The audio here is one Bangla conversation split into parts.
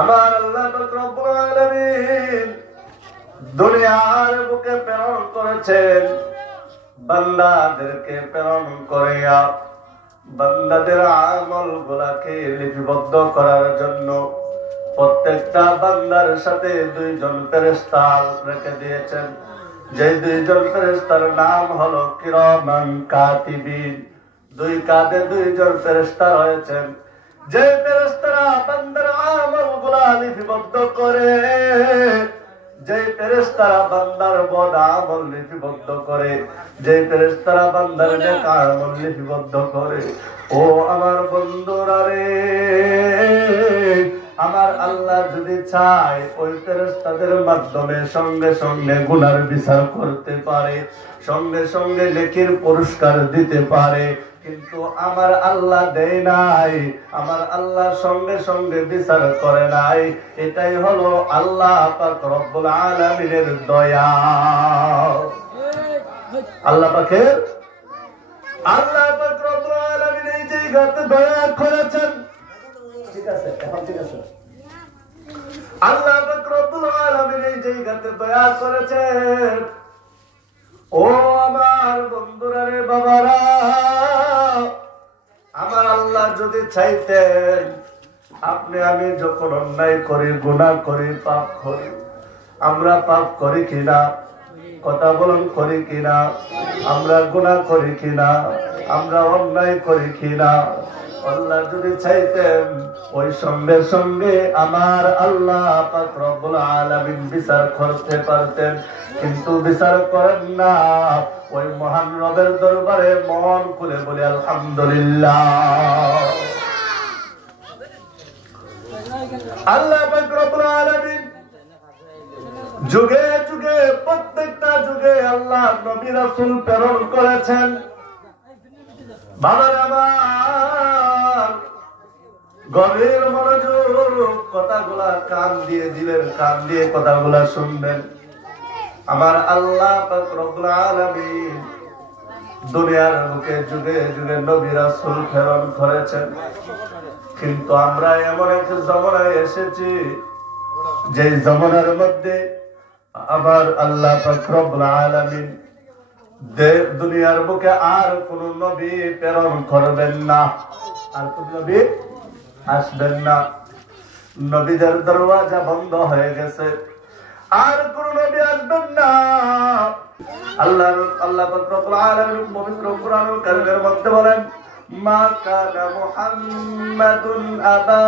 আমার আল্লাহ পাক রব্বুল আলামিন দুনিয়ার বুকে প্রেরণ করেছেন বান্দাদেরকে প্রেরণ করিয়া বান্দাদের আমলগুলোকে লিপিবদ্ধ করার জন্য। প্রত্যেকটা বান্দার সাথে দুইজন ফেরেশতা রেখে দিয়েছেন, যে দুইজন ফেরেশতার নাম হলো কিরামান কাতিবিন। দুই কাঁধে দুইজন ফেরেশতা রয়েছেন, যে ফেরেশতারা বান্দার আমলগুলো লিপিবদ্ধ করে, যে ফেরেশতারা বান্দার বদ আমল লিপিবদ্ধ করে, যে ফেরেশতারা বান্দার নেক আমল লিপিবদ্ধ করে। ও আমার বন্ধুরা রে, আমার আল্লাহ যদি চায় ওই ফেরেশতাদের মাধ্যমে সঙ্গে সঙ্গে গুনার বিচার করতে পারে, সঙ্গে সঙ্গে নেকির পুরস্কার দিতে পারে, কিন্তু আমার আল্লাহ দেয় নাই, আমার আল্লাহ সঙ্গে সঙ্গে বিচার করে নাই। এটাই হলো আল্লাহ পাক রব্বুল আলামিনের দয়া। আল্লাহ পাক রব্বুল আলামিন এই জায়গাতে দয়া করেছেন। ঠিক আছে, এখন ঠিক আছে। আল্লাহ পাক রব্বুল আলামিন এই জায়গাতে দয়া করেছেন। ও আমার বন্ধুরা রে, বাবারা, আমার আল্লাহ যদি চাইতেন আপনি আমি যখন অন্যায় করি, গুনাহ করি, পাপ করি, আমরা পাপ করি কিনা, কথা বলুন করি কিনা, আমরা গুনাহ করি কিনা, আমরা অন্যায় করি কিনা, আল্লাহ যদি চাইতেন ওই সঙ্গে সঙ্গে আমার আল্লাহ পাক রব্বুল আলামিন বিচার করতে পারতেন, কিন্তু বিচার করেন না। ওই মহান রবের দরবারে মন খুলে বলি আলহামদুলিল্লাহ। আল্লাহ পাক রব্বুল আলামিন যুগে যুগে প্রত্যেকটা যুগে আল্লাহ নবী রাসূল প্রেরণ করেছেন। বাবার আমার গভীর মনোযোগ, কথাগুলা কান দিয়ে দিলেন, কান দিয়ে কথাগুলা শুনবেন। আমার আল্লাহ পাক রব্বুল আলামিন দুনিয়ার বুকে যুগে যুগে নবী রাসূল প্রেরণ করেছেন, কিন্তু আমরা এমন এক জমানায় এসেছি যে জমানার মধ্যে আবার আল্লাহ পাক রব্বুল আলামিন দুনিয়ার বুকে আর কোন নবী প্রেরণ করবেন না, আর কোন নবী আসবেন না। নবীদের দরওয়াজা বন্ধ হয়ে গেছে, আর কোন নবী আসবেন না। আল্লাহ পাক রব্বুল আলামিন পবিত্র কোরআনুল কারীমের মধ্যে বলেন, মা কানা মুহাম্মাদুন আবা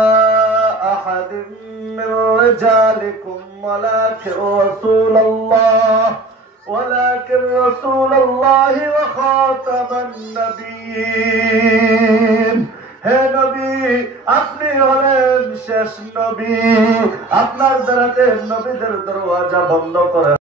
আহাদিন মির রিজালিকুম ওয়ালাকিন রাসূলুল্লাহ ওয়া খাতামান নবিয়্যিন। হে নবী, আপনি হলেন শেষ নবী, আপনার দ্বারাতে নবীদের দরওয়াজা বন্ধ করে